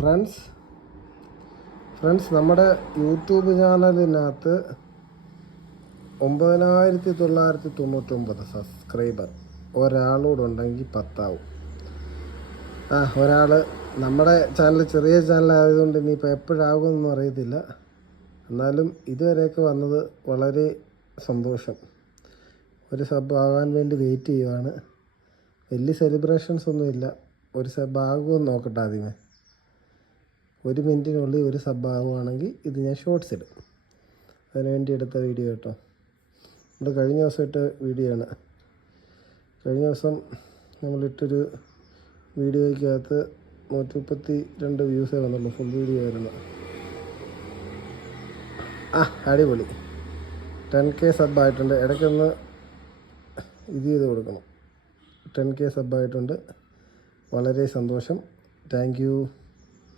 Friends നമ്മുടെ YouTube ചാനലിനകത്ത് 9999 subscriber ഒരാളോടുണ്ടെങ്കിൽ 10 ആവും. ഒരാൾ നമ്മുടെ ചാനൽ ചെറിയ ചാനലായതുകൊണ്ട് ഇനിയിപ്പോൾ എപ്പോഴാകുമെന്നൊന്നും അറിയത്തില്ല. എന്നാലും ഇതുവരെയൊക്കെ വന്നത് വളരെ സന്തോഷം. ഒരു സബ് ആകാൻ വേണ്ടി വെയിറ്റ് ചെയ്യുവാണ്. വലിയ സെലിബ്രേഷൻസ് ഒന്നുമില്ല. ഒരു സബ് ആകുമെന്ന് നോക്കട്ടെ. ആദ്യമേ 1 മിനിറ്റിനുള്ളിൽ ഒരു സബ് ആകുവാണെങ്കിൽ ഇത് ഞാൻ ഷോർട്സ് ഇടും. അതിനുവേണ്ടി എടുത്ത വീഡിയോ കേട്ടോ. നമ്മൾ കഴിഞ്ഞ ദിവസം ഇട്ട വീഡിയോ ആണ്. കഴിഞ്ഞ ദിവസം നമ്മളിട്ടൊരു വീഡിയോയ്ക്കകത്ത് 132 വ്യൂസേ വന്നുള്ളൂ. ഫുൾ വീഡിയോ ആയിരുന്നു. അടിപൊളി. 10K സബ്ബായിട്ടുണ്ട്. ഇടയ്ക്കൊന്ന് ഇത് ചെയ്ത് കൊടുക്കണം. 10K സബ്ബായിട്ടുണ്ട്. വളരെ സന്തോഷം. Thank you.